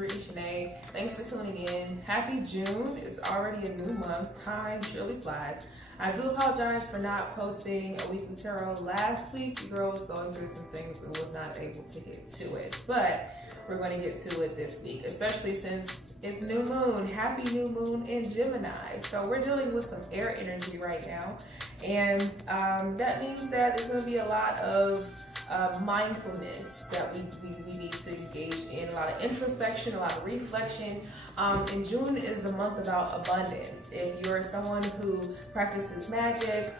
Brittany Shanae. Thanks for tuning in. Happy June. It's already a new month. Time surely flies. I do apologize for not posting a weekly tarot last week. The girl was going through some things and was not able to get to it. But we're going to get to it this week, especially since it's new moon. Happy new moon in Gemini. So we're dealing with some air energy right now. And that means that there's going to be a lot of mindfulness that we need to engage in, a lot of introspection, a lot of reflection. And June is the month about abundance. If you're someone who practices magic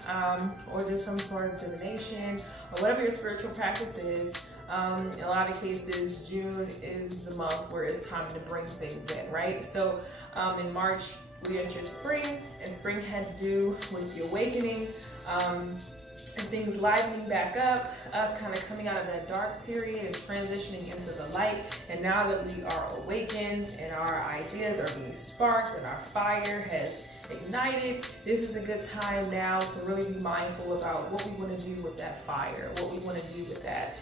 or just some sort of divination or whatever your spiritual practice is, in a lot of cases, June is the month where it's time to bring things in, right? So in March, we entered spring, and spring had to do with the awakening, and things livening back up, us kind of coming out of that dark period and transitioning into the light. And now that we are awakened and our ideas are being sparked and our fire has ignited, this is a good time now to really be mindful about what we want to do with that fire, what we want to do with that.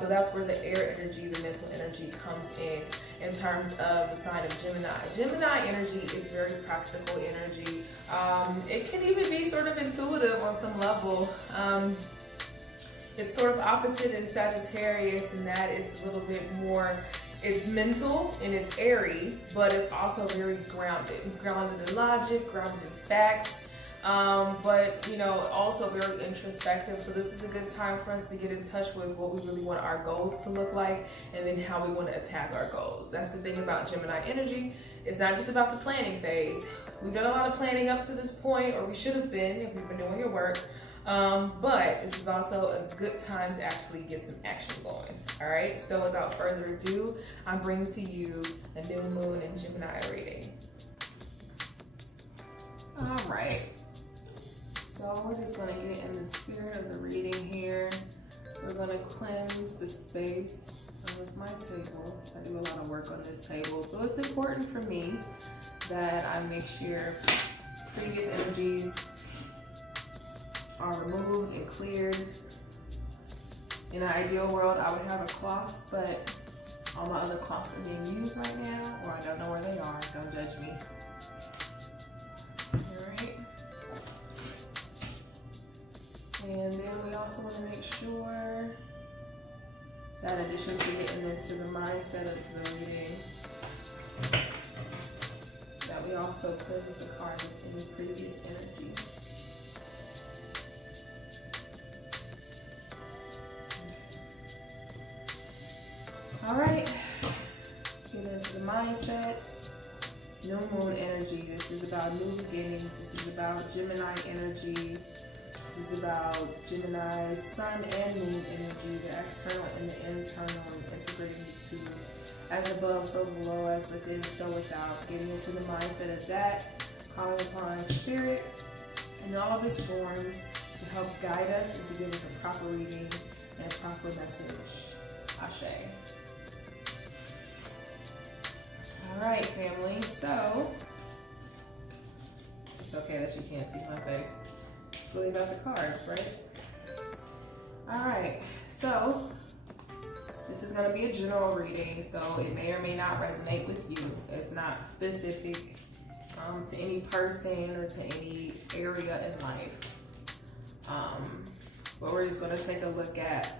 So that's where the air energy, the mental energy comes in terms of the sign of Gemini. Gemini energy is very practical energy. It can even be sort of intuitive on some level. It's sort of opposite in Sagittarius in that it's a little bit more, it's mental and it's airy, but it's also very grounded in logic, grounded in facts. But you know, also very introspective. So this is a good time for us to get in touch with what we really want our goals to look like, and then how we want to attack our goals. That's the thing about Gemini energy. It's not just about the planning phase. We've done a lot of planning up to this point, or we should have been if we've been doing your work. But this is also a good time to actually get some action going. All right. So without further ado, I'm bringing to you a new moon in Gemini reading. All right. So we're just going to get in the spirit of the reading here. We're going to cleanse the space of my table. I do a lot of work on this table, so it's important for me that I make sure previous energies are removed and cleared. In an ideal world, I would have a cloth, but all my other cloths are being used right now, or I don't know where they are. Don't judge me. And then we also want to make sure that in addition to getting into the mindset of the reading, that we also cleanse the card with any previous energy. All right, get into the mindset. New moon energy. This is about new beginnings. This is about Gemini energy. This is about Gemini's sun and moon energy, the external and the internal, and integrating the two. As above, so below, as within, so without. Getting into the mindset of that, calling upon spirit in all of its forms to help guide us and to give us a proper reading and a proper message. Ashe. All right, family. So it's okay that you can't see my face. It's really about the cards, right? All right. So this is going to be a general reading, so it may or may not resonate with you. It's not specific to any person or to any area in life. But we're just going to take a look at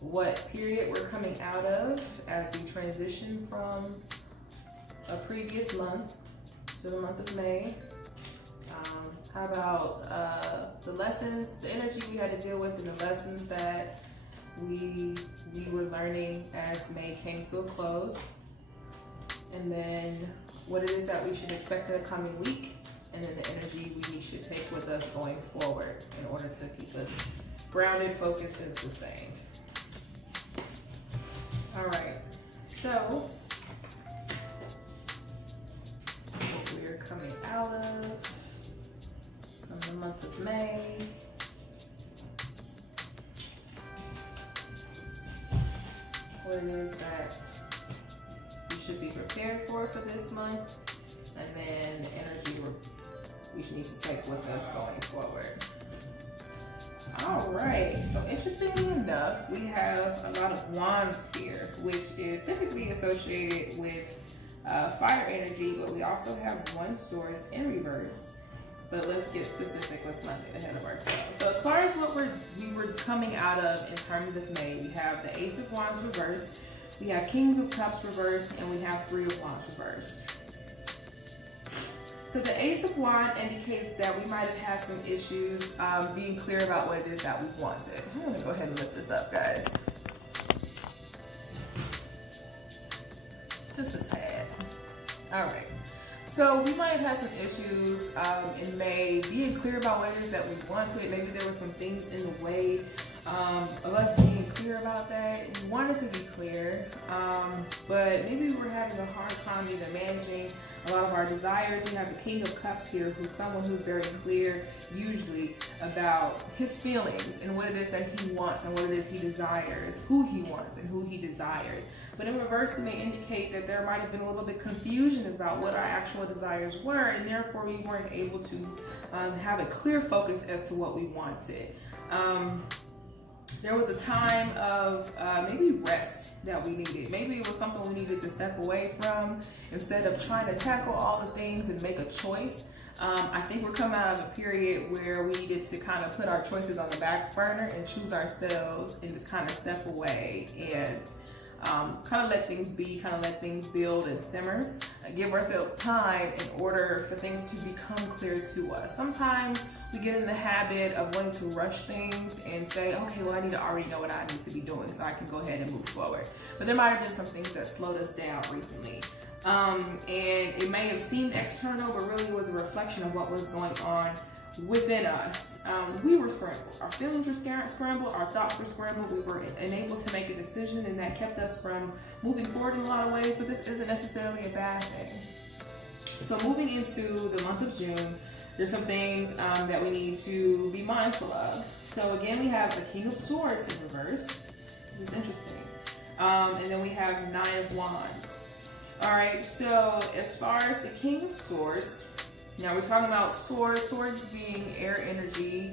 what period we're coming out of as we transition from a previous month to the month of May. How about the lessons, the energy we had to deal with, and the lessons that we were learning as May came to a close, and then what it is that we should expect in the coming week, and then the energy we should take with us going forward in order to keep us grounded, focused, and sustained. All right, so what we're coming out of from the month of May. What it is that you should be prepared for this month, and then the energy we need to take with us going forward. All right, so interestingly enough, we have a lot of wands here, which is typically associated with fire energy, but we also have 1 Swords in reverse. But let's get specific. Let's not get ahead of ourselves. So as far as what we were coming out of in terms of May, we have the Ace of Wands reversed, we have King of Cups reversed, and we have 3 of Wands reversed. So the Ace of Wands indicates that we might have had some issues being clear about what it is that we wanted. I'm gonna go ahead and lift this up, guys. Just a tad. All right. So we might have had some issues in May being clear about what it is that we wanted. Maybe there were some things in the way of us being clear about that. We wanted to be clear, but maybe we were having a hard time either managing a lot of our desires. We have the King of Cups here, who's someone who's very clear, usually, about his feelings and what it is that he wants and what it is he desires, who he wants and who he desires. But in reverse, it may indicate that there might have been a little bit confusion about what our actual desires were, and therefore we weren't able to have a clear focus as to what we wanted. There was a time of maybe rest that we needed. Maybe it was something we needed to step away from instead of trying to tackle all the things and make a choice. I think we're coming out of a period where we needed to kind of put our choices on the back burner and choose ourselves and just kind of step away and kind of let things be, kind of let things build and simmer, give ourselves time in order for things to become clear to us. Sometimes we get in the habit of wanting to rush things and say, okay, well, I need to already know what I need to be doing so I can go ahead and move forward. But there might have been some things that slowed us down recently. And it may have seemed external, but really it was a reflection of what was going on within us. We were scrambled. Our feelings were scrambled, our thoughts were scrambled. We were unable to make a decision, and that kept us from moving forward in a lot of ways, but this isn't necessarily a bad thing. So moving into the month of June, there's some things that we need to be mindful of. So again, we have the King of Swords in reverse, which is interesting. And then we have 9 of Wands. All right, so as far as the King of Swords, now we're talking about swords being air energy,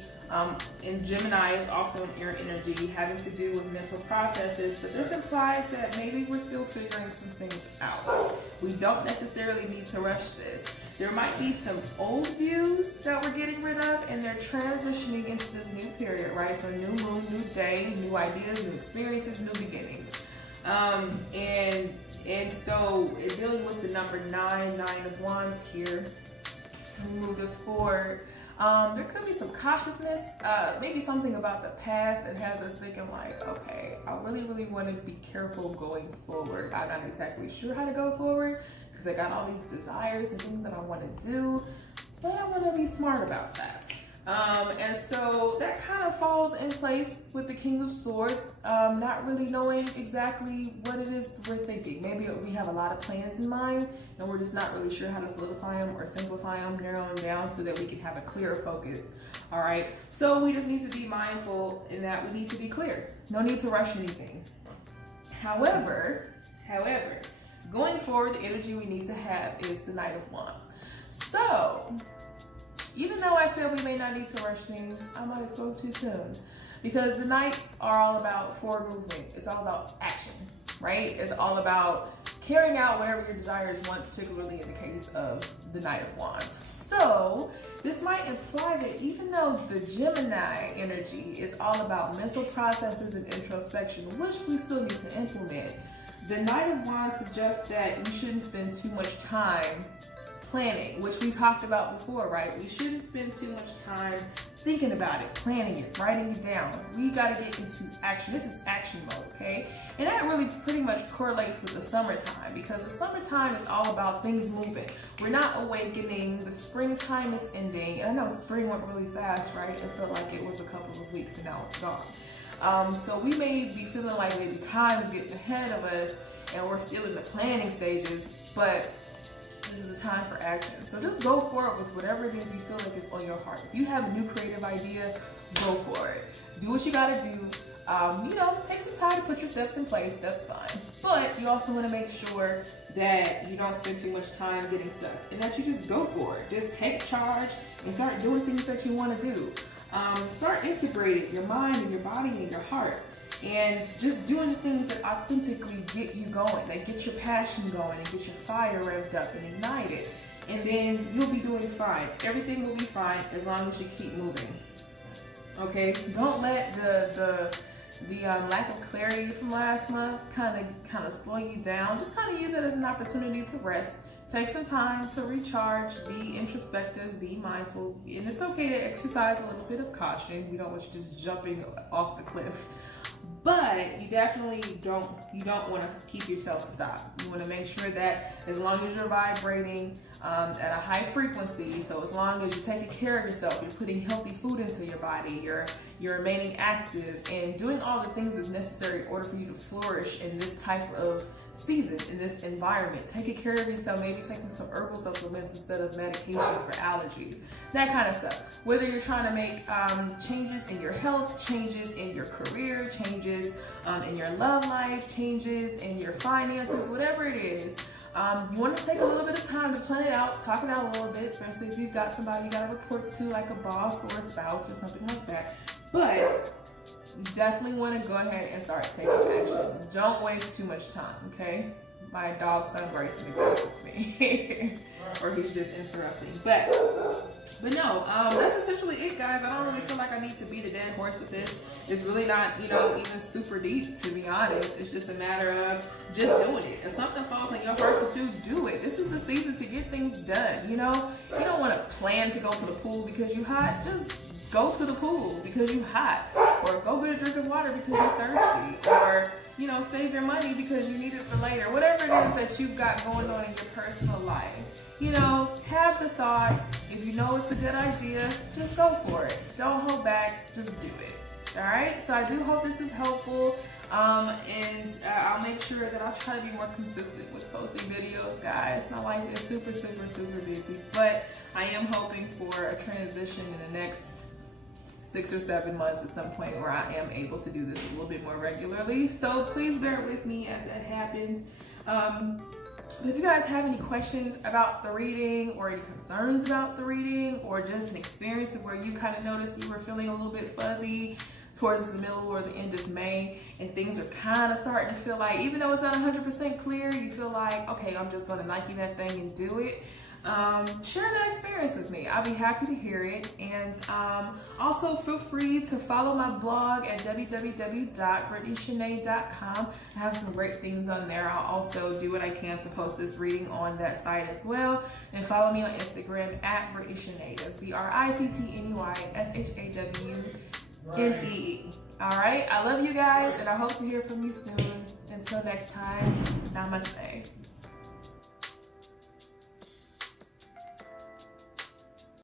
and Gemini is also an air energy having to do with mental processes, but this implies that maybe we're still figuring some things out. We don't necessarily need to rush this. There might be some old views that we're getting rid of, and they're transitioning into this new period, right? So new moon, new day, new ideas, new experiences, new beginnings. And so dealing with the number 9 of Wands here, move this forward. There could be some cautiousness, maybe something about the past that has us thinking like, okay, I really want to be careful going forward. I'm not exactly sure how to go forward because I got all these desires and things that I want to do, but I want to be smart about that. And so that kind of falls in place with the King of Swords, not really knowing exactly what it is we're thinking. Maybe we have a lot of plans in mind and we're just not really sure how to solidify them or simplify them, narrow them down so that we can have a clearer focus. All right. So we just need to be mindful in that we need to be clear. No need to rush anything. However, going forward, the energy we need to have is the Knight of Wands. So even though I said we may not need to rush things, I might have spoke too soon. Because the Knights are all about forward movement. It's all about action, right? It's all about carrying out whatever your desires want, particularly in the case of the Knight of Wands. So this might imply that even though the Gemini energy is all about mental processes and introspection, which we still need to implement, the Knight of Wands suggests that we shouldn't spend too much time planning, which we talked about before, right? We shouldn't spend too much time thinking about it, planning it, writing it down. We got to get into action. This is action mode, okay? And that really pretty much correlates with the summertime, because the summertime is all about things moving. We're not awakening. The springtime is ending. And I know spring went really fast, right? It felt like it was a couple of weeks and now it's gone. So we may be feeling like maybe time is getting ahead of us and we're still in the planning stages, but this is a time for action. So just go forward with whatever it is you feel like is on your heart. If you have a new creative idea, go for it. Do what you gotta do. Take some time to put your steps in place, that's fine. But you also wanna make sure that you don't spend too much time getting stuck and that you just go for it. Just take charge and start doing things that you wanna do. Start integrating your mind and your body and your heart, and just doing things that authentically get you going. They get your passion going and get your fire revved up and ignited. And then you'll be doing fine. Everything will be fine as long as you keep moving. Okay? Don't let the lack of clarity from last month kind of slow you down. Just kind of use it as an opportunity to rest. Take some time to recharge, be introspective, be mindful, and it's okay to exercise a little bit of caution. We don't want you just jumping off the cliff. But you definitely don't want to keep yourself stopped. You want to make sure that as long as you're vibrating at a high frequency, so as long as you're taking care of yourself, you're putting healthy food into your body, you're remaining active and doing all the things that's necessary in order for you to flourish in this type of season, in this environment. Taking care of yourself, maybe taking some herbal supplements instead of medication for allergies, that kind of stuff. Whether you're trying to make changes in your health, changes in your career, changes in your love life, changes in your finances, whatever it is, you want to take a little bit of time to plan it out, talk it out a little bit, especially if you've got somebody you got to report to, like a boss or a spouse or something like that. But you definitely want to go ahead and start taking action. Don't waste too much time, okay? My dog son Grace agrees with me. Or he's just interrupting. But no, that's essentially it, guys. I don't really feel like I need to beat a dead horse with this. It's really not, even super deep, to be honest. It's just a matter of just doing it. If something falls on your heart to do it. This is the season to get things done, You don't want to plan to go to the pool because you're hot. Just go to the pool because you're hot. Or go get a drink of water because you're thirsty. Or, save your money because you need it for later. Whatever it is that you've got going on in your personal life. Have the thought. If you know it's a good idea, just go for it. Don't hold back. Just do it. All right? So I do hope this is helpful. And I'll make sure that I'll try to be more consistent with posting videos, guys. My life is super, super, super busy. But I am hoping for a transition in the next 6 or 7 months at some point where I am able to do this a little bit more regularly. So please bear with me as that happens. If you guys have any questions about the reading or any concerns about the reading or just an experience of where you kind of noticed you were feeling a little bit fuzzy towards the middle or the end of May and things are kind of starting to feel like, even though it's not 100% clear, you feel like, okay, I'm just going to Nike that thing and do it. Share that experience with me. I'll be happy to hear it. And also feel free to follow my blog at www.brittanyshanae.com. I have some great things on there. I'll also do what I can to post this reading on that site as well. And follow me on Instagram at Brittany Shanae. That's BRITTNEYSHAWNEE. Alright, I love you guys and I hope to hear from you soon. Until next time, namaste.